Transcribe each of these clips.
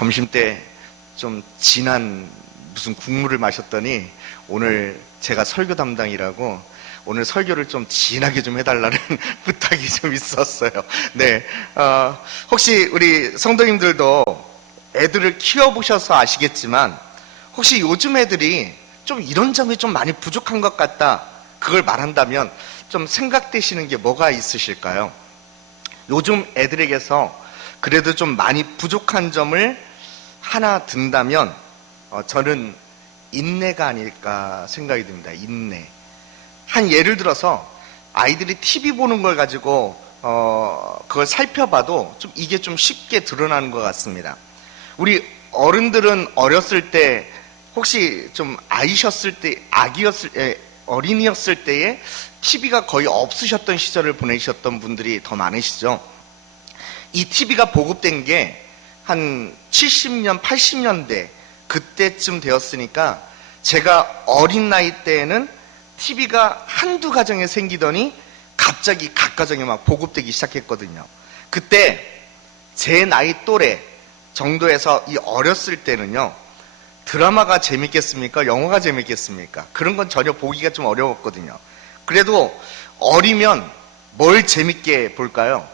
점심 때 좀 진한 무슨 국물을 마셨더니 오늘 제가 설교 담당이라고 오늘 설교를 좀 진하게 좀 해달라는 부탁이 좀 있었어요. 네, 혹시 우리 성도님들도 애들을 키워보셔서 아시겠지만 혹시 요즘 애들이 좀 이런 점이 좀 많이 부족한 것 같다, 그걸 말한다면 좀 생각되시는 게 뭐가 있으실까요? 요즘 애들에게서 그래도 좀 많이 부족한 점을 하나 든다면 저는 인내가 아닐까 생각이 듭니다. 인내. 한 예를 들어서 아이들이 TV 보는 걸 가지고 그걸 살펴봐도 좀 이게 좀 쉽게 드러나는 것 같습니다. 우리 어른들은 어렸을 때 혹시 좀 아이셨을 때, 어린이였을 때에 TV가 거의 없으셨던 시절을 보내셨던 분들이 더 많으시죠. 이 TV가 보급된 게 한 70년, 80년대 그때쯤 되었으니까 제가 어린 나이 때에는 TV가 한두 가정에 생기더니 갑자기 각 가정에 막 보급되기 시작했거든요. 그때 제 나이 또래 정도에서 이 어렸을 때는요, 드라마가 재밌겠습니까? 영화가 재밌겠습니까? 그런 건 전혀 보기가 좀 어려웠거든요. 그래도 어리면 뭘 재밌게 볼까요?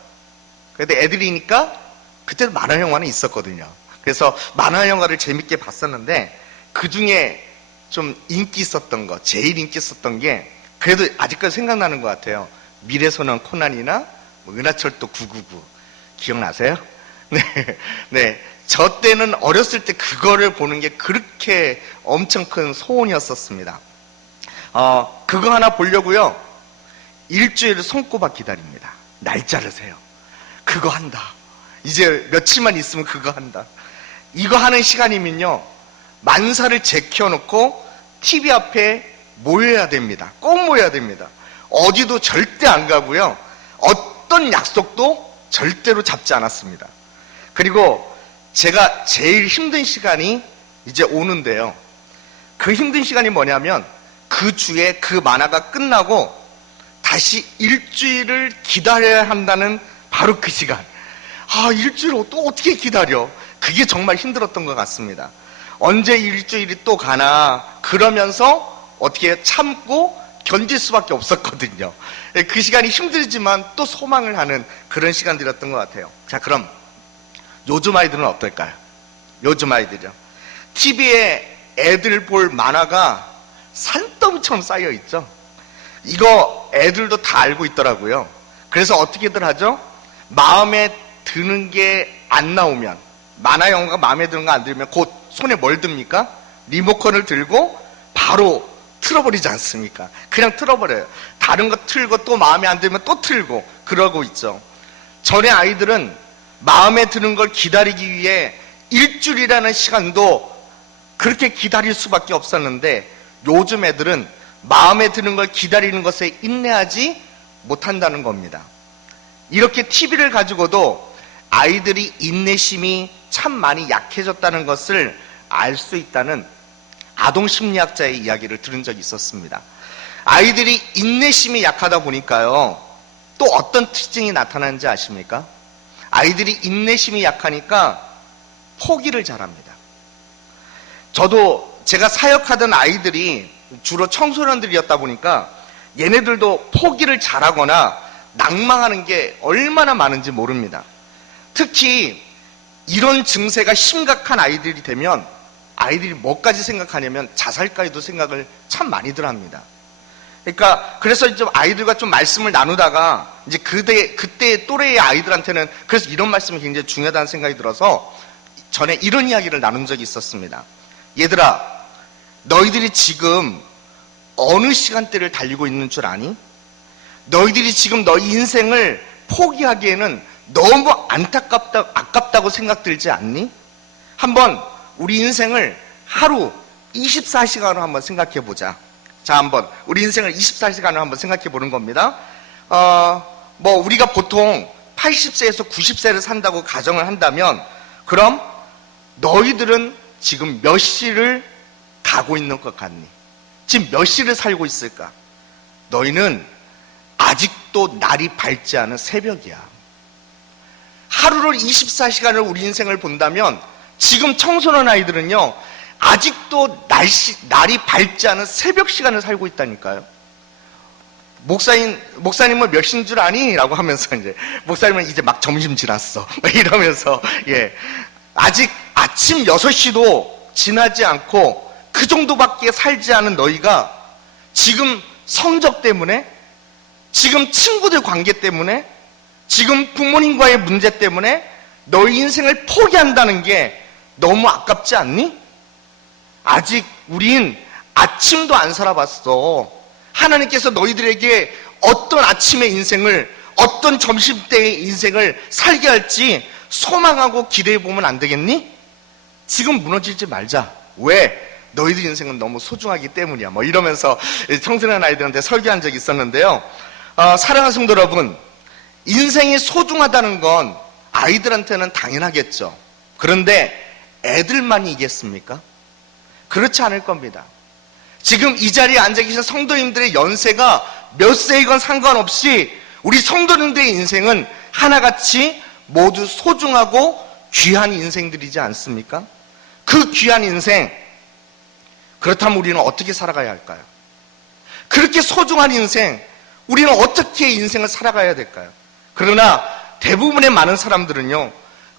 그래도 애들이니까 그때도 만화 영화는 있었거든요. 그래서 만화 영화를 재밌게 봤었는데 그 중에 좀 인기 있었던 거, 제일 인기 있었던 게 그래도 아직까지 생각나는 것 같아요. 미래소년 코난이나 은하철도 999 기억나세요? 네, 네. 저 때는 어렸을 때 그거를 보는 게 그렇게 엄청 큰 소원이었었습니다. 그거 하나 보려고요, 일주일을 손꼽아 기다립니다. 날짜를 세요. 그거 한다. 이제 며칠만 있으면 그거 한다. 이거 하는 시간이면요, 만사를 제껴놓고 TV 앞에 모여야 됩니다. 꼭 모여야 됩니다. 어디도 절대 안 가고요, 어떤 약속도 절대로 잡지 않았습니다. 그리고 제가 제일 힘든 시간이 이제 오는데요, 그 힘든 시간이 뭐냐면 그 주에 그 만화가 끝나고 다시 일주일을 기다려야 한다는 바로 그 시간. 일주일을 또 어떻게 기다려? 그게 정말 힘들었던 것 같습니다. 언제 일주일이 또 가나 그러면서 어떻게 참고 견딜 수밖에 없었거든요. 그 시간이 힘들지만 또 소망을 하는 그런 시간들이었던 것 같아요. 자, 그럼 요즘 아이들은 어떨까요? 요즘 아이들이요, TV에 애들 볼 만화가 산더미처럼 쌓여 있죠. 이거 애들도 다 알고 있더라고요. 그래서 어떻게들 하죠? 마음에 드는 게 안 나오면, 만화 영화가 마음에 드는 거 안 들면 곧 손에 뭘 듭니까? 리모컨을 들고 바로 틀어버리지 않습니까? 그냥 틀어버려요. 다른 거 틀고 또 마음에 안 들면 또 틀고 그러고 있죠. 전에 아이들은 마음에 드는 걸 기다리기 위해 일주일이라는 시간도 그렇게 기다릴 수밖에 없었는데 요즘 애들은 마음에 드는 걸 기다리는 것에 인내하지 못한다는 겁니다. 이렇게 TV를 가지고도 아이들이 인내심이 참 많이 약해졌다는 것을 알 수 있다는 아동심리학자의 이야기를 들은 적이 있었습니다. 아이들이 인내심이 약하다 보니까요, 또 어떤 특징이 나타나는지 아십니까? 아이들이 인내심이 약하니까 포기를 잘합니다. 저도 제가 사역하던 아이들이 주로 청소년들이었다 보니까 얘네들도 포기를 잘하거나 낭망하는 게 얼마나 많은지 모릅니다. 특히 이런 증세가 심각한 아이들이 되면 아이들이 뭐까지 생각하냐면 자살까지도 생각을 참 많이들 합니다. 그러니까 그래서 좀 아이들과 좀 말씀을 나누다가 이제 그때 또래의 아이들한테는 그래서 이런 말씀이 굉장히 중요하다는 생각이 들어서 전에 이런 이야기를 나눈 적이 있었습니다. 얘들아, 너희들이 지금 어느 시간대를 달리고 있는 줄 아니? 너희들이 지금 너희 인생을 포기하기에는 너무 아깝다고 생각 들지 않니? 한번 우리 인생을 하루 24시간으로 한번 생각해 보자. 자, 한번 우리 인생을 24시간으로 한번 생각해 보는 겁니다. 우리가 보통 80세에서 90세를 산다고 가정을 한다면 그럼 너희들은 지금 몇 시를 가고 있는 것 같니? 지금 몇 시를 살고 있을까? 너희는 아직도 날이 밝지 않은 새벽이야. 하루를 24시간을 우리 인생을 본다면 지금 청소년 아이들은요, 아직도 날이 밝지 않은 새벽 시간을 살고 있다니까요. 목사님은 몇 시인 줄 아니? 라고 하면서 이제, 목사님은 이제 막 점심 지났어. 이러면서, 아직 아침 6시도 지나지 않고 그 정도밖에 살지 않은 너희가 지금 성적 때문에, 지금 친구들 관계 때문에, 지금 부모님과의 문제 때문에 너희 인생을 포기한다는 게 너무 아깝지 않니? 아직 우린 아침도 안 살아봤어. 하나님께서 너희들에게 어떤 아침의 인생을, 어떤 점심때의 인생을 살게 할지 소망하고 기대해보면 안 되겠니? 지금 무너지지 말자. 왜? 너희들 인생은 너무 소중하기 때문이야. 뭐 이러면서 청소년 아이들한테 설교한 적이 있었는데요. 사랑하는 성도 여러분, 인생이 소중하다는 건 아이들한테는 당연하겠죠. 그런데 애들만이 이겠습니까? 그렇지 않을 겁니다. 지금 이 자리에 앉아 계신 성도님들의 연세가 몇 세이건 상관없이 우리 성도님들의 인생은 하나같이 모두 소중하고 귀한 인생들이지 않습니까? 그 귀한 인생, 그렇다면 우리는 어떻게 살아가야 할까요? 그렇게 소중한 인생, 우리는 어떻게 인생을 살아가야 될까요? 그러나 대부분의 많은 사람들은요,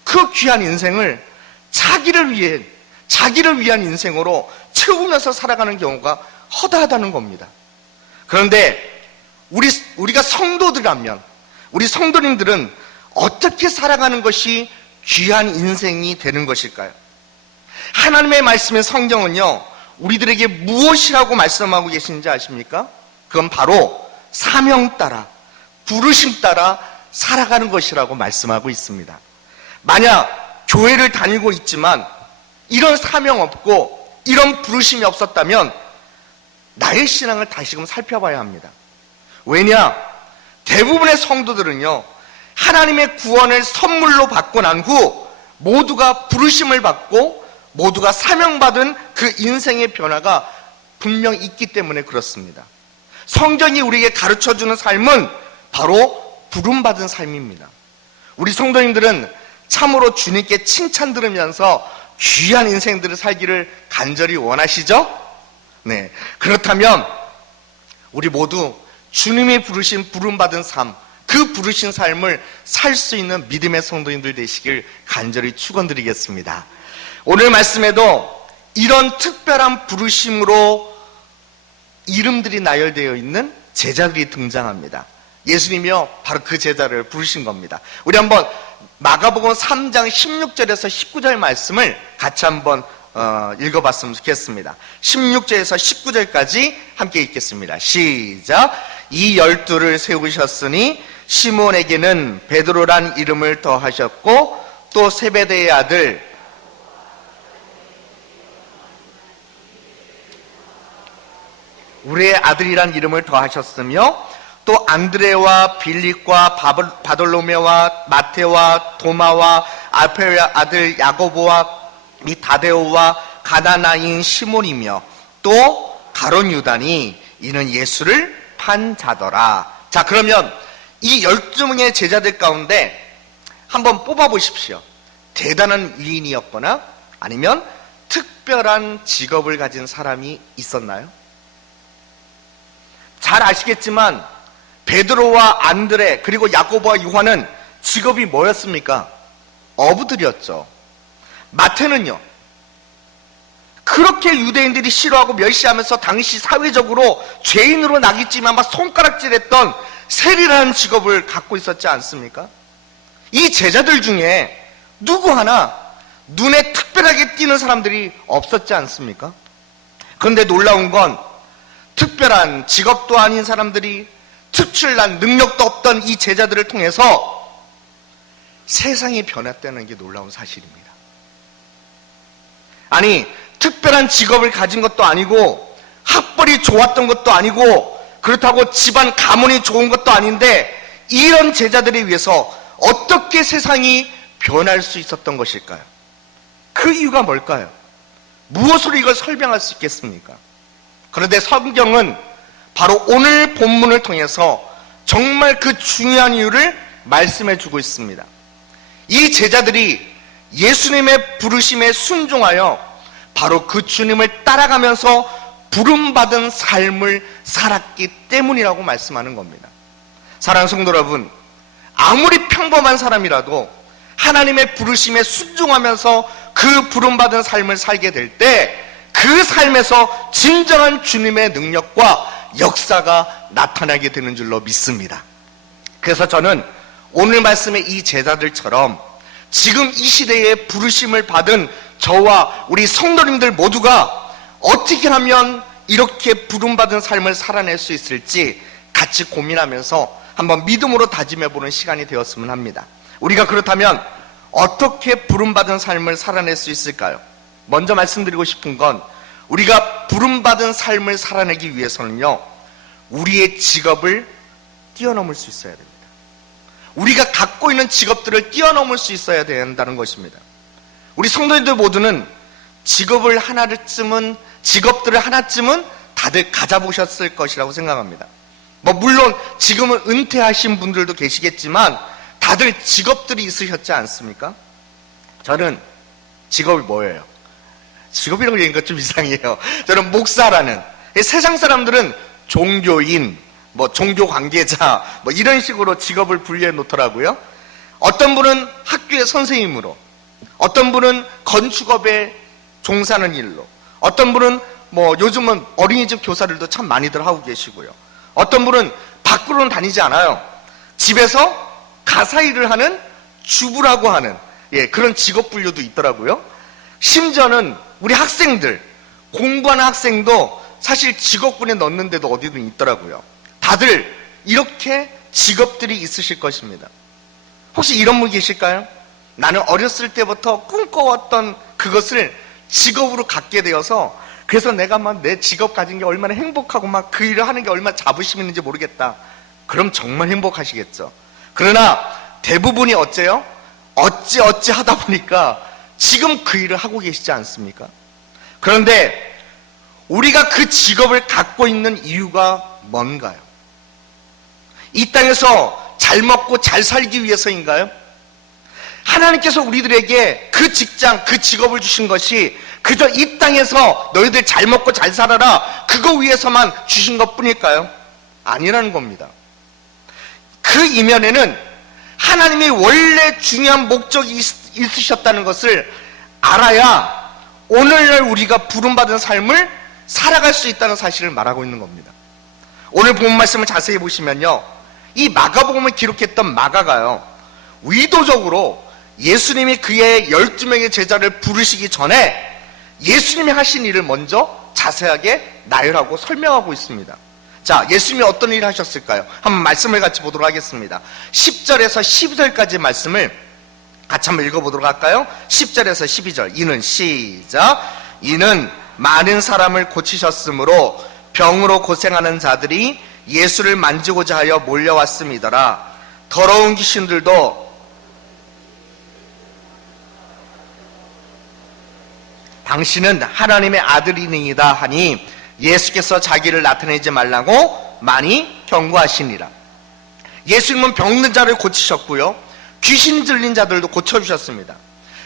그 귀한 인생을 자기를 위한 인생으로 채우면서 살아가는 경우가 허다하다는 겁니다. 그런데 우리가 성도들이라면, 우리 성도님들은 어떻게 살아가는 것이 귀한 인생이 되는 것일까요? 하나님의 말씀인 성경은요, 우리들에게 무엇이라고 말씀하고 계시는지 아십니까? 그건 바로 사명 따라, 부르심 따라 살아가는 것이라고 말씀하고 있습니다. 만약 교회를 다니고 있지만 이런 사명 없고 이런 부르심이 없었다면 나의 신앙을 다시금 살펴봐야 합니다. 왜냐? 대부분의 성도들은요, 하나님의 구원을 선물로 받고 난 후 모두가 부르심을 받고 모두가 사명받은 그 인생의 변화가 분명 있기 때문에 그렇습니다. 성경이 우리에게 가르쳐주는 삶은 바로 부름받은 삶입니다. 우리 성도님들은 참으로 주님께 칭찬 들으면서 귀한 인생들을 살기를 간절히 원하시죠? 네. 그렇다면 우리 모두 주님이 부르신 부름받은 삶, 그 부르신 삶을 살 수 있는 믿음의 성도님들 되시길 간절히 축원드리겠습니다. 오늘 말씀에도 이런 특별한 부르심으로 이름들이 나열되어 있는 제자들이 등장합니다. 예수님이요, 바로 그 제자를 부르신 겁니다. 우리 한번 마가복음 3장 16절에서 19절 말씀을 같이 한번 읽어봤으면 좋겠습니다. 16절에서 19절까지 함께 읽겠습니다. 시작. 이 12를 세우셨으니 시몬에게는 베드로란 이름을 더하셨고 또 세베대의 아들 우리의 아들이란 이름을 더하셨으며 또 안드레와 빌립과 바돌로메와 마테와 도마와 알페의 아들 야고보와 이 다데오와 가나나인 시몬이며 또 가룟 유다니 이는 예수를 판 자더라. 자, 그러면 이 12명의 제자들 가운데 한번 뽑아보십시오. 대단한 위인이었거나 아니면 특별한 직업을 가진 사람이 있었나요? 잘 아시겠지만 베드로와 안드레 그리고 야고보와 요한은 직업이 뭐였습니까? 어부들이었죠. 마태는요, 그렇게 유대인들이 싫어하고 멸시하면서 당시 사회적으로 죄인으로 낙있지만 막 손가락질했던 세리라는 직업을 갖고 있었지 않습니까? 이 제자들 중에 누구 하나 눈에 특별하게 띄는 사람들이 없었지 않습니까? 그런데 놀라운 건 특별한 직업도 아닌 사람들이, 특출난 능력도 없던 이 제자들을 통해서 세상이 변했다는 게 놀라운 사실입니다. 아니, 특별한 직업을 가진 것도 아니고 학벌이 좋았던 것도 아니고 그렇다고 집안 가문이 좋은 것도 아닌데 이런 제자들에 의해서 어떻게 세상이 변할 수 있었던 것일까요? 그 이유가 뭘까요? 무엇으로 이걸 설명할 수 있겠습니까? 그런데 성경은 바로 오늘 본문을 통해서 정말 그 중요한 이유를 말씀해 주고 있습니다. 이 제자들이 예수님의 부르심에 순종하여 바로 그 주님을 따라가면서 부름받은 삶을 살았기 때문이라고 말씀하는 겁니다. 사랑하는 성도 여러분, 아무리 평범한 사람이라도 하나님의 부르심에 순종하면서 그 부름받은 삶을 살게 될 때 그 삶에서 진정한 주님의 능력과 역사가 나타나게 되는 줄로 믿습니다. 그래서 저는 오늘 말씀의 이 제자들처럼 지금 이 시대에 부르심을 받은 저와 우리 성도님들 모두가 어떻게 하면 이렇게 부름받은 삶을 살아낼 수 있을지 같이 고민하면서 한번 믿음으로 다짐해보는 시간이 되었으면 합니다. 우리가 그렇다면 어떻게 부름받은 삶을 살아낼 수 있을까요? 먼저 말씀드리고 싶은 건 우리가 부름받은 삶을 살아내기 위해서는요, 우리의 직업을 뛰어넘을 수 있어야 됩니다. 우리가 갖고 있는 직업들을 뛰어넘을 수 있어야 된다는 것입니다. 우리 성도님들 모두는 직업들을 하나쯤은 다들 가져보셨을 것이라고 생각합니다. 물론 지금은 은퇴하신 분들도 계시겠지만 다들 직업들이 있으셨지 않습니까? 저는 직업이 뭐예요? 직업이라고 얘기하니까 좀 이상해요. 저는 목사라는, 세상 사람들은 종교인, 종교 관계자, 이런 식으로 직업을 분류해 놓더라고요. 어떤 분은 학교의 선생님으로, 어떤 분은 건축업에 종사하는 일로, 어떤 분은 요즘은 어린이집 교사들도 참 많이들 하고 계시고요. 어떤 분은 밖으로는 다니지 않아요. 집에서 가사 일을 하는 주부라고 하는 그런 직업 분류도 있더라고요. 심지어는 우리 학생들, 공부하는 학생도 사실 직업군에 넣는데도 어디든 있더라고요. 다들 이렇게 직업들이 있으실 것입니다. 혹시 이런 분 계실까요? 나는 어렸을 때부터 꿈꿔왔던 그것을 직업으로 갖게 되어서 그래서 내가 내 직업 가진 게 얼마나 행복하고 그 일을 하는 게 얼마나 자부심 있는지 모르겠다. 그럼 정말 행복하시겠죠. 그러나 대부분이 어째요? 어찌 하다 보니까 지금 그 일을 하고 계시지 않습니까? 그런데 우리가 그 직업을 갖고 있는 이유가 뭔가요? 이 땅에서 잘 먹고 잘 살기 위해서인가요? 하나님께서 우리들에게 그 직장, 그 직업을 주신 것이 그저 이 땅에서 너희들 잘 먹고 잘 살아라, 그거 위해서만 주신 것 뿐일까요? 아니라는 겁니다. 그 이면에는 하나님이 원래 중요한 목적이 있으셨다는 것을 알아야 오늘날 우리가 부름받은 삶을 살아갈 수 있다는 사실을 말하고 있는 겁니다. 오늘 본 말씀을 자세히 보시면요, 이 마가복음을 기록했던 마가가요, 의도적으로 예수님이 그의 12명의 제자를 부르시기 전에 예수님이 하신 일을 먼저 자세하게 나열하고 설명하고 있습니다. 자, 예수님이 어떤 일을 하셨을까요? 한번 말씀을 같이 보도록 하겠습니다. 10절에서 12절까지 말씀을 같이 한번 읽어보도록 할까요? 10절에서 12절. 이는 시작. 이는 많은 사람을 고치셨으므로 병으로 고생하는 자들이 예수를 만지고자 하여 몰려왔음이더라. 더러운 귀신들도 당신은 하나님의 아들이니이다 하니 예수께서 자기를 나타내지 말라고 많이 경고하시니라. 예수님은 병든 자를 고치셨고요, 귀신 들린 자들도 고쳐주셨습니다.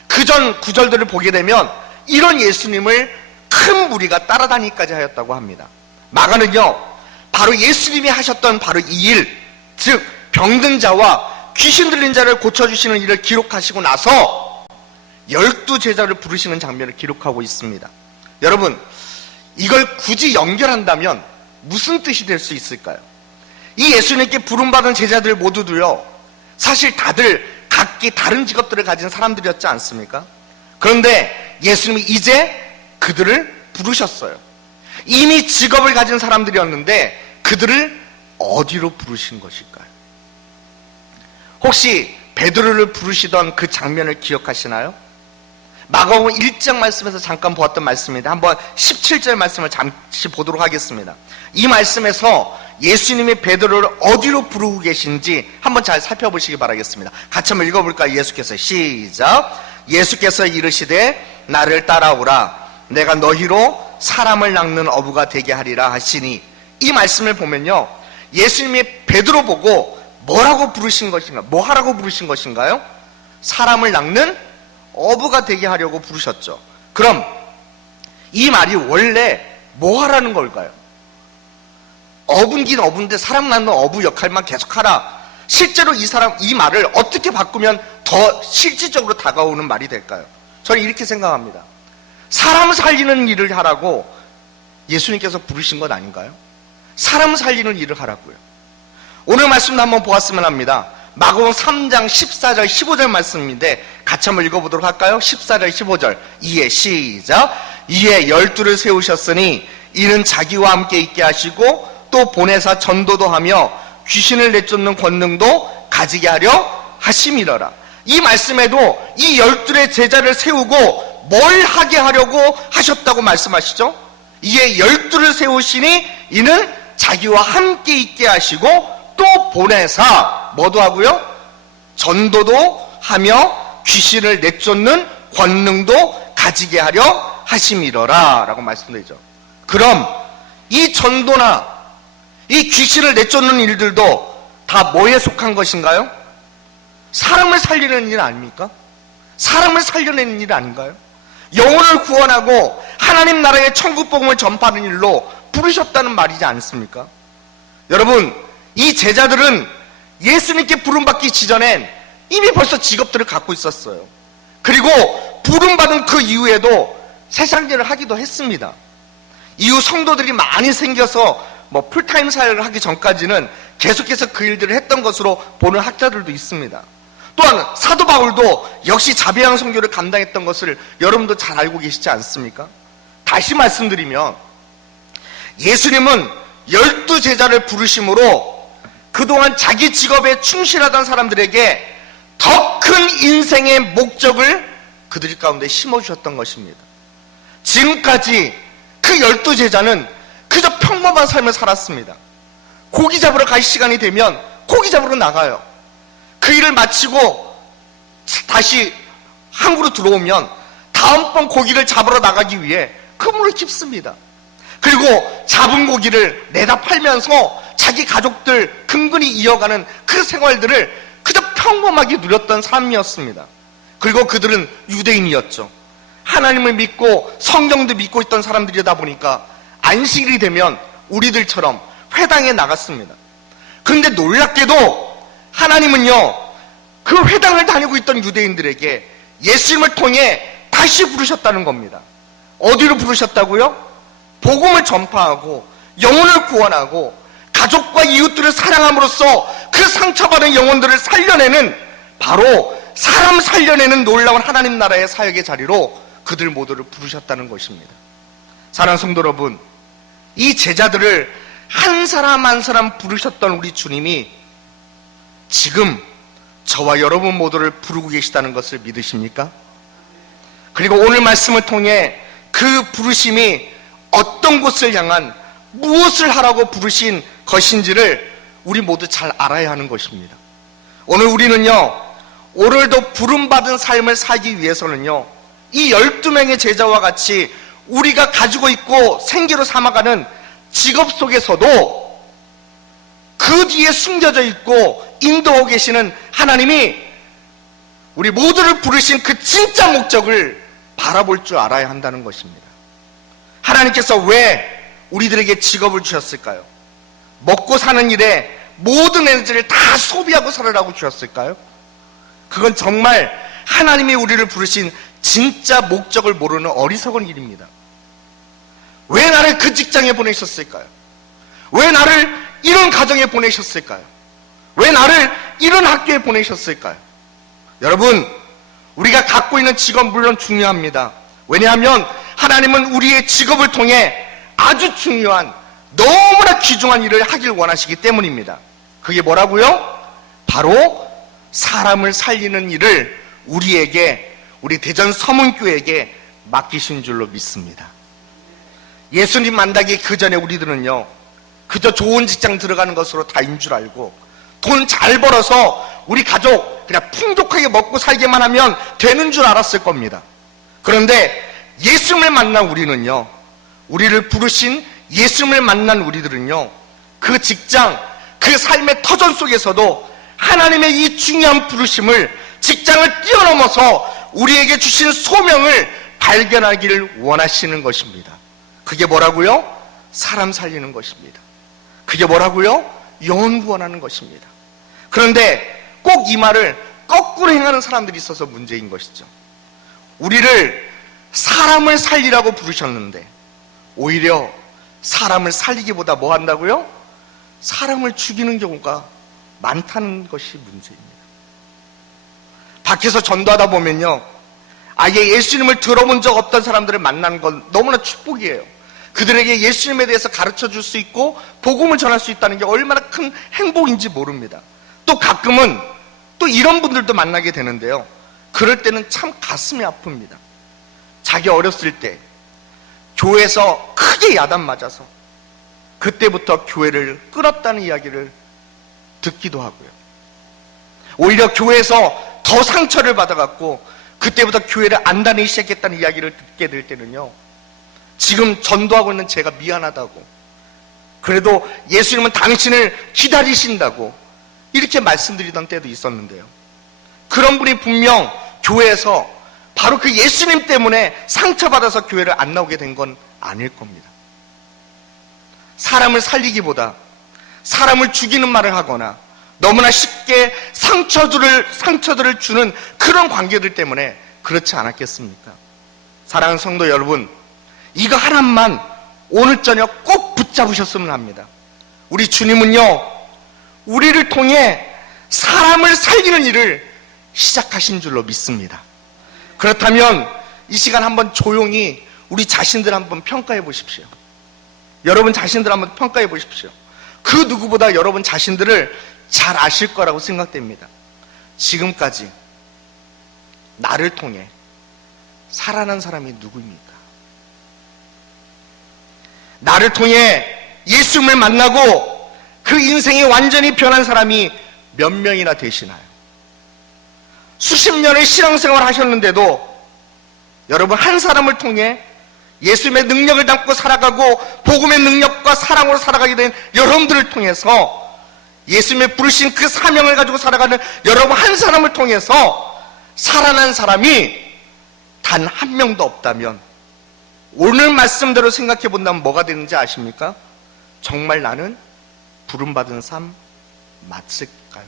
그전 구절들을 보게 되면 이런 예수님을 큰 무리가 따라다니기까지 하였다고 합니다. 마가는요, 바로 예수님이 하셨던 바로 이 일, 즉 병든 자와 귀신 들린 자를 고쳐주시는 일을 기록하시고 나서 12제자를 부르시는 장면을 기록하고 있습니다. 여러분, 이걸 굳이 연결한다면 무슨 뜻이 될 수 있을까요? 이 예수님께 부름받은 제자들 모두도요, 사실 다들 각기 다른 직업들을 가진 사람들이었지 않습니까? 그런데 예수님이 이제 그들을 부르셨어요. 이미 직업을 가진 사람들이었는데 그들을 어디로 부르신 것일까요? 혹시 베드로를 부르시던 그 장면을 기억하시나요? 마가복음 1장 말씀에서 잠깐 보았던 말씀입니다. 한번 17절 말씀을 잠시 보도록 하겠습니다. 이 말씀에서 예수님이 베드로를 어디로 부르고 계신지 한번 잘 살펴보시기 바라겠습니다. 같이 한번 읽어볼까요? 예수께서 시작. 예수께서 이르시되 나를 따라오라. 내가 너희로 사람을 낚는 어부가 되게 하리라 하시니, 이 말씀을 보면요, 예수님이 베드로 보고 뭐라고 부르신 것인가, 뭐 하라고 부르신 것인가요? 사람을 낚는 어부가 되게 하려고 부르셨죠. 그럼 이 말이 원래 뭐 하라는 걸까요? 어부긴 어부인데 사람 낳는 어부 역할만 계속하라. 실제로 이 말을 어떻게 바꾸면 더 실질적으로 다가오는 말이 될까요? 저는 이렇게 생각합니다. 사람 살리는 일을 하라고 예수님께서 부르신 것 아닌가요? 사람 살리는 일을 하라고요. 오늘 말씀도 한번 보았으면 합니다. 마가복음 3장 14절 15절 말씀인데 같이 한번 읽어보도록 할까요? 14절 15절 이에 시작. 이에 12를 세우셨으니 이는 자기와 함께 있게 하시고 또 보내사 전도도 하며 귀신을 내쫓는 권능도 가지게 하려 하심이러라. 이 말씀에도 이 12의 제자를 세우고 뭘 하게 하려고 하셨다고 말씀하시죠? 이에 12를 세우시니 이는 자기와 함께 있게 하시고 또 보내사 뭐도 하고요? 전도도 하며 귀신을 내쫓는 권능도 가지게 하려 하심이러라 라고 말씀드리죠. 그럼 이 전도나 이 귀신을 내쫓는 일들도 다 뭐에 속한 것인가요? 사람을 살리는 일 아닙니까? 사람을 살려내는 일 아닌가요? 영혼을 구원하고 하나님 나라의 천국 복음을 전파하는 일로 부르셨다는 말이지 않습니까? 여러분, 이 제자들은 예수님께 부름받기 직전엔 이미 벌써 직업들을 갖고 있었어요. 그리고 부름받은 그 이후에도 세상 일을 하기도 했습니다. 이후 성도들이 많이 생겨서 풀타임 사역을 하기 전까지는 계속해서 그 일들을 했던 것으로 보는 학자들도 있습니다. 또한 사도 바울도 역시 자비한 선교를 감당했던 것을 여러분도 잘 알고 계시지 않습니까? 다시 말씀드리면 예수님은 12제자를 부르심으로 그동안 자기 직업에 충실하던 사람들에게 더 큰 인생의 목적을 그들 가운데 심어주셨던 것입니다. 지금까지 그 12제자는 그저 평범한 삶을 살았습니다. 고기 잡으러 갈 시간이 되면 고기 잡으러 나가요. 그 일을 마치고 다시 항구로 들어오면 다음번 고기를 잡으러 나가기 위해 그물을 깁습니다. 그리고 잡은 고기를 내다 팔면서 자기 가족들 근근히 이어가는 그 생활들을 그저 평범하게 누렸던 삶이었습니다. 그리고 그들은 유대인이었죠. 하나님을 믿고 성경도 믿고 있던 사람들이다 보니까 안식일이 되면 우리들처럼 회당에 나갔습니다. 그런데 놀랍게도 하나님은요, 그 회당을 다니고 있던 유대인들에게 예수님을 통해 다시 부르셨다는 겁니다. 어디로 부르셨다고요? 복음을 전파하고 영혼을 구원하고 가족과 이웃들을 사랑함으로써 그 상처받은 영혼들을 살려내는, 바로 사람 살려내는 놀라운 하나님 나라의 사역의 자리로 그들 모두를 부르셨다는 것입니다. 사랑하는 성도 여러분, 이 제자들을 한 사람 한 사람 부르셨던 우리 주님이 지금 저와 여러분 모두를 부르고 계시다는 것을 믿으십니까? 그리고 오늘 말씀을 통해 그 부르심이 어떤 곳을 향한 무엇을 하라고 부르신 것인지를 우리 모두 잘 알아야 하는 것입니다. 오늘 우리는요, 오늘도 부름받은 삶을 살기 위해서는요, 이 12명의 제자와 같이 우리가 가지고 있고 생계로 삼아가는 직업 속에서도 그 뒤에 숨겨져 있고 인도하고 계시는 하나님이 우리 모두를 부르신 그 진짜 목적을 바라볼 줄 알아야 한다는 것입니다. 하나님께서 왜 우리들에게 직업을 주셨을까요? 먹고 사는 일에 모든 에너지를 다 소비하고 살으라고 주셨을까요? 그건 정말 하나님이 우리를 부르신 진짜 목적을 모르는 어리석은 일입니다. 왜 나를 그 직장에 보내셨을까요? 왜 나를 이런 가정에 보내셨을까요? 왜 나를 이런 학교에 보내셨을까요? 여러분, 우리가 갖고 있는 직업 물론 중요합니다. 왜냐하면 하나님은 우리의 직업을 통해 아주 중요한, 너무나 귀중한 일을 하길 원하시기 때문입니다. 그게 뭐라고요? 바로 사람을 살리는 일을 우리에게, 우리 대전 서문교회에게 맡기신 줄로 믿습니다. 예수님 만나기 그 전에 우리들은요, 그저 좋은 직장 들어가는 것으로 다인 줄 알고 돈 잘 벌어서 우리 가족 그냥 풍족하게 먹고 살기만 하면 되는 줄 알았을 겁니다. 그런데 예수님을 만난 우리는요, 우리를 부르신 예수님을 만난 우리들은요, 그 직장, 그 삶의 터전 속에서도 하나님의 이 중요한 부르심을, 직장을 뛰어넘어서 우리에게 주신 소명을 발견하기를 원하시는 것입니다. 그게 뭐라고요? 사람 살리는 것입니다. 그게 뭐라고요? 영혼 구원하는 것입니다. 그런데 꼭 이 말을 거꾸로 행하는 사람들이 있어서 문제인 것이죠. 우리를 사람을 살리라고 부르셨는데 오히려 사람을 살리기보다 뭐 한다고요? 사람을 죽이는 경우가 많다는 것이 문제입니다. 밖에서 전도하다 보면요, 아예 예수님을 들어본 적 없던 사람들을 만나는 건 너무나 축복이에요. 그들에게 예수님에 대해서 가르쳐 줄 수 있고 복음을 전할 수 있다는 게 얼마나 큰 행복인지 모릅니다. 또 가끔은 또 이런 분들도 만나게 되는데요, 그럴 때는 참 가슴이 아픕니다. 자기 어렸을 때 교회에서 크게 야단 맞아서 그때부터 교회를 끊었다는 이야기를 듣기도 하고요, 오히려 교회에서 더 상처를 받아갖고 그때부터 교회를 안 다니기 시작했다는 이야기를 듣게 될 때는요, 지금 전도하고 있는 제가 미안하다고, 그래도 예수님은 당신을 기다리신다고 이렇게 말씀드리던 때도 있었는데요, 그런 분이 분명 교회에서 바로 그 예수님 때문에 상처받아서 교회를 안 나오게 된 건 아닐 겁니다. 사람을 살리기보다 사람을 죽이는 말을 하거나 너무나 쉽게 상처들을 주는 그런 관계들 때문에 그렇지 않았겠습니까? 사랑하는 성도 여러분, 이거 하나만 오늘 저녁 꼭 붙잡으셨으면 합니다. 우리 주님은요, 우리를 통해 사람을 살리는 일을 시작하신 줄로 믿습니다. 그렇다면 이 시간 한번 조용히 우리 자신들 한번 평가해 보십시오. 여러분 자신들 한번 평가해 보십시오. 그 누구보다 여러분 자신들을 잘 아실 거라고 생각됩니다. 지금까지 나를 통해 살아난 사람이 누구입니까? 나를 통해 예수님을 만나고 그 인생이 완전히 변한 사람이 몇 명이나 되시나요? 수십 년의 신앙생활을 하셨는데도 여러분 한 사람을 통해 예수님의 능력을 담고 살아가고 복음의 능력과 사랑으로 살아가게 된 여러분들을 통해서 예수님의 부르신 그 사명을 가지고 살아가는 여러분 한 사람을 통해서 살아난 사람이 단 한 명도 없다면 오늘 말씀대로 생각해 본다면 뭐가 되는지 아십니까? 정말 나는 부름받은 삶 맞을까요?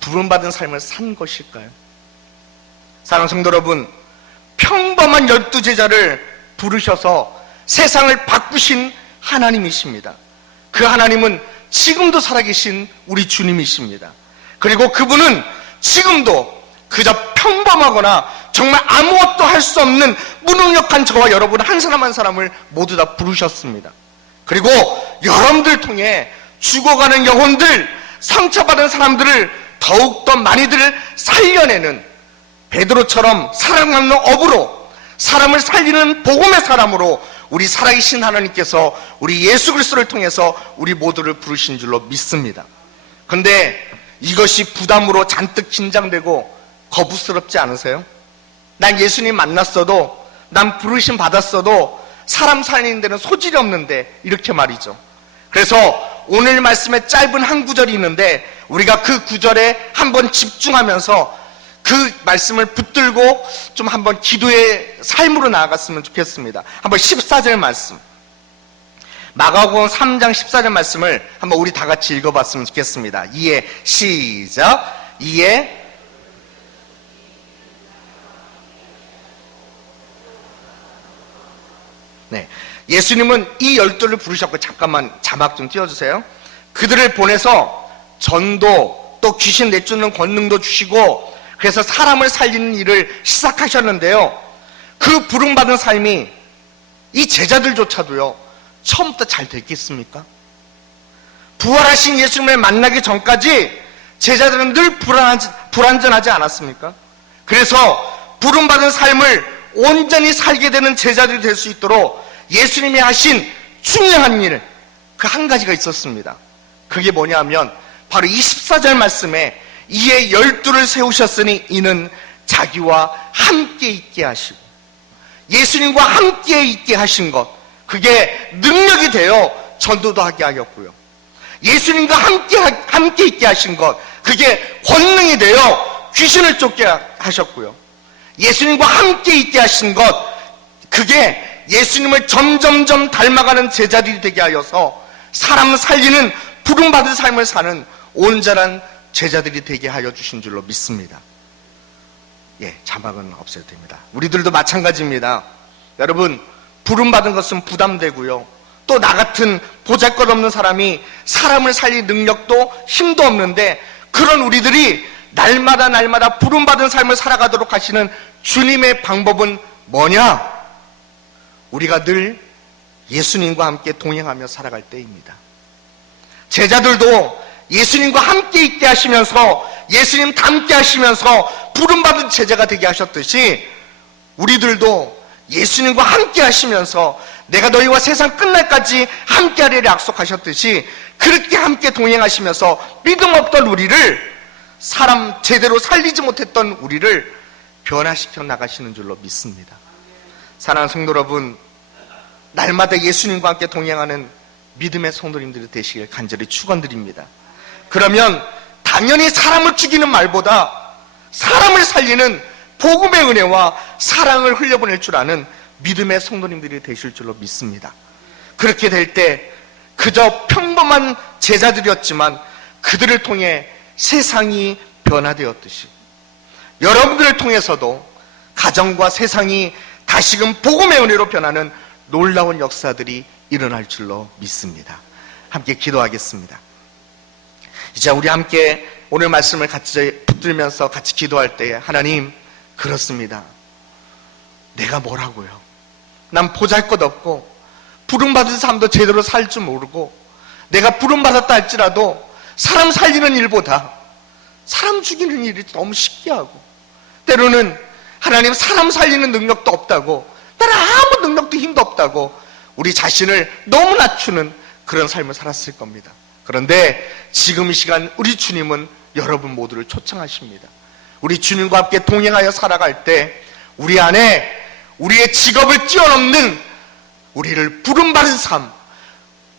부름받은 삶을 산 것일까요? 사랑하는 성도 여러분, 평범한 12제자를 부르셔서 세상을 바꾸신 하나님이십니다. 그 하나님은 지금도 살아계신 우리 주님이십니다. 그리고 그분은 지금도 그저 평범하거나 정말 아무것도 할 수 없는 무능력한 저와 여러분 한 사람 한 사람을 모두 다 부르셨습니다. 그리고 여러분들 통해 죽어가는 영혼들, 상처받은 사람들을 더욱더 많이들 살려내는 베드로처럼 사랑하는 어부로, 사람을 살리는 복음의 사람으로 우리 살아계신 하나님께서 우리 예수 그리스도를 통해서 우리 모두를 부르신 줄로 믿습니다. 그런데 이것이 부담으로 잔뜩 긴장되고 거부스럽지 않으세요? 난 예수님 만났어도, 난 부르심 받았어도 사람 살리는 데는 소질이 없는데, 이렇게 말이죠. 그래서 오늘 말씀에 짧은 한 구절이 있는데 우리가 그 구절에 한번 집중하면서 그 말씀을 붙들고 좀 한번 기도의 삶으로 나아갔으면 좋겠습니다. 한번 14절 말씀, 마가복음 3장 14절 말씀을 한번 우리 다 같이 읽어봤으면 좋겠습니다. 이에 시작. 이에 네, 예수님은 이 12를 부르셨고, 잠깐만 자막 좀 띄워주세요. 그들을 보내서 전도, 또 귀신 내쫓는 권능도 주시고 그래서 사람을 살리는 일을 시작하셨는데요, 그 부름받은 삶이 이 제자들조차도요 처음부터 잘 됐겠습니까? 부활하신 예수님을 만나기 전까지 제자들은 늘 불완전하지 않았습니까? 그래서 부름받은 삶을 온전히 살게 되는 제자들이 될 수 있도록 예수님이 하신 중요한 일, 그 한 가지가 있었습니다. 그게 뭐냐면 바로 24절 말씀에 이에 12를 세우셨으니 이는 자기와 함께 있게 하시고, 예수님과 함께 있게 하신 것, 그게 능력이 되어 전도도 하게 하였고요, 예수님과 함께 있게 하신 것, 그게 권능이 되어 귀신을 쫓게 하셨고요, 예수님과 함께 있게 하신 것, 그게 예수님을 점점점 닮아가는 제자들이 되게 하여서 사람 살리는 부름받은 삶을 사는 온전한 제자들이 되게 하여 주신 줄로 믿습니다. 자막은 없애도 됩니다. 우리들도 마찬가지입니다. 여러분, 부름받은 것은 부담되고요, 또 나 같은 보잘것없는 사람이 사람을 살릴 능력도 힘도 없는데, 그런 우리들이 날마다 부름받은 삶을 살아가도록 하시는 주님의 방법은 뭐냐? 우리가 늘 예수님과 함께 동행하며 살아갈 때입니다. 제자들도 예수님과 함께 있게 하시면서 예수님 닮게 하시면서 부름받은 제자가 되게 하셨듯이, 우리들도 예수님과 함께 하시면서 내가 너희와 세상 끝날까지 함께 하리라 약속하셨듯이, 그렇게 함께 동행하시면서 믿음 없던 우리를, 사람 제대로 살리지 못했던 우리를 변화시켜 나가시는 줄로 믿습니다. 사랑하는 성도 여러분, 날마다 예수님과 함께 동행하는 믿음의 성도님들이 되시길 간절히 축원드립니다. 그러면 당연히 사람을 죽이는 말보다 사람을 살리는 복음의 은혜와 사랑을 흘려보낼 줄 아는 믿음의 성도님들이 되실 줄로 믿습니다. 그렇게 될 때 그저 평범한 제자들이었지만 그들을 통해 세상이 변화되었듯이, 여러분들을 통해서도 가정과 세상이 다시금 복음의 은혜로 변하는 놀라운 역사들이 일어날 줄로 믿습니다. 함께 기도하겠습니다. 이제 우리 함께 오늘 말씀을 같이 붙들면서 같이 기도할 때에, 하나님, 그렇습니다. 내가 뭐라고요? 난 보잘것없고 부름받은 삶도 제대로 살 줄 모르고, 내가 부름받았다 할지라도 사람 살리는 일보다 사람 죽이는 일이 너무 쉽게 하고, 때로는 하나님 사람 살리는 능력도 없다고, 나는 아무 능력도 힘도 없다고 우리 자신을 너무 낮추는 그런 삶을 살았을 겁니다. 그런데 지금 이 시간 우리 주님은 여러분 모두를 초청하십니다. 우리 주님과 함께 동행하여 살아갈 때 우리 안에 우리의 직업을 뛰어넘는, 우리를 부름받은 삶,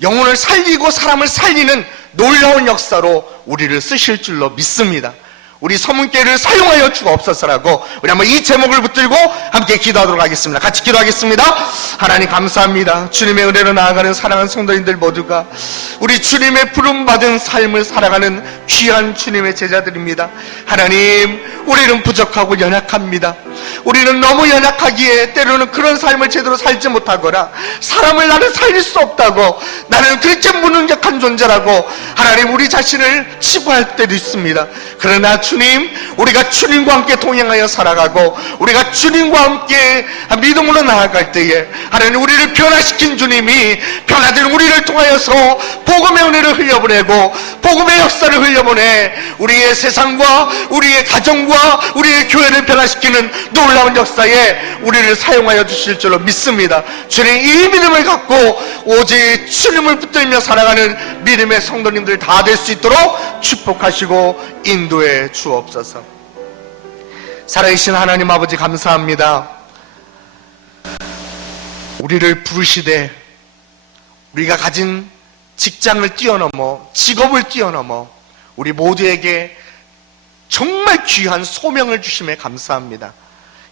영혼을 살리고 사람을 살리는 놀라운 역사로 우리를 쓰실 줄로 믿습니다. 우리 서문교회를 사용하여 주옵소서라고 우리 한번 이 제목을 붙들고 함께 기도하도록 하겠습니다. 같이 기도하겠습니다. 하나님 감사합니다. 주님의 은혜로 나아가는 사랑하는 성도님들 모두가 우리 주님의 부름받은 삶을 살아가는 귀한 주님의 제자들입니다. 하나님, 우리는 부족하고 연약합니다. 우리는 너무 연약하기에 때로는 그런 삶을 제대로 살지 못하거나, 사람을 나는 살릴 수 없다고, 나는 그렇게 무능력한 존재라고 하나님 우리 자신을 치부할 때도 있습니다. 그러나 주님, 우리가 주님과 함께 동행하여 살아가고 우리가 주님과 함께 믿음으로 나아갈 때에 하나님, 우리를 변화시킨 주님이 변화된 우리를 통하여서 복음의 은혜를 흘려보내고 복음의 역사를 흘려보내 우리의 세상과 우리의 가정과 우리의 교회를 변화시키는 놀라운 역사에 우리를 사용하여 주실 줄로 믿습니다. 주님, 이 믿음을 갖고 오직 주님을 붙들며 살아가는 믿음의 성도님들 다 될 수 있도록 축복하시고 인도해 주옵소서. 살아계신 하나님 아버지, 감사합니다. 우리를 부르시되 우리가 가진 직장을 뛰어넘어, 직업을 뛰어넘어 우리 모두에게 정말 귀한 소명을 주심에 감사합니다.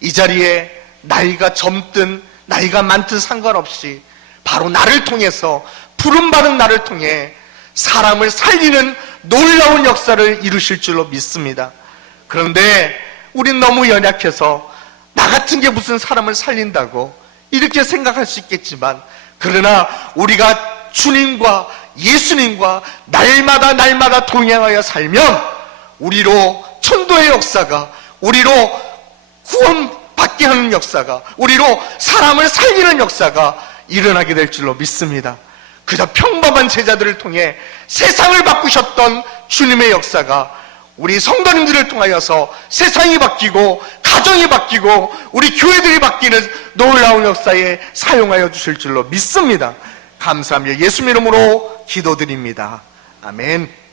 이 자리에 나이가 젊든 나이가 많든 상관없이 바로 나를 통해서, 부름받은 나를 통해 사람을 살리는 놀라운 역사를 이루실 줄로 믿습니다. 그런데 우린 너무 연약해서 나 같은 게 무슨 사람을 살린다고 이렇게 생각할 수 있겠지만, 그러나 우리가 주님과 예수님과 날마다 동행하여 살면 우리로 천도의 역사가, 우리로 구원받게 하는 역사가, 우리로 사람을 살리는 역사가 일어나게 될 줄로 믿습니다. 그저 평범한 제자들을 통해 세상을 바꾸셨던 주님의 역사가 우리 성도님들을 통하여서 세상이 바뀌고 가정이 바뀌고 우리 교회들이 바뀌는 놀라운 역사에 사용하여 주실 줄로 믿습니다. 감사하며 예수 이름으로 기도드립니다. 아멘.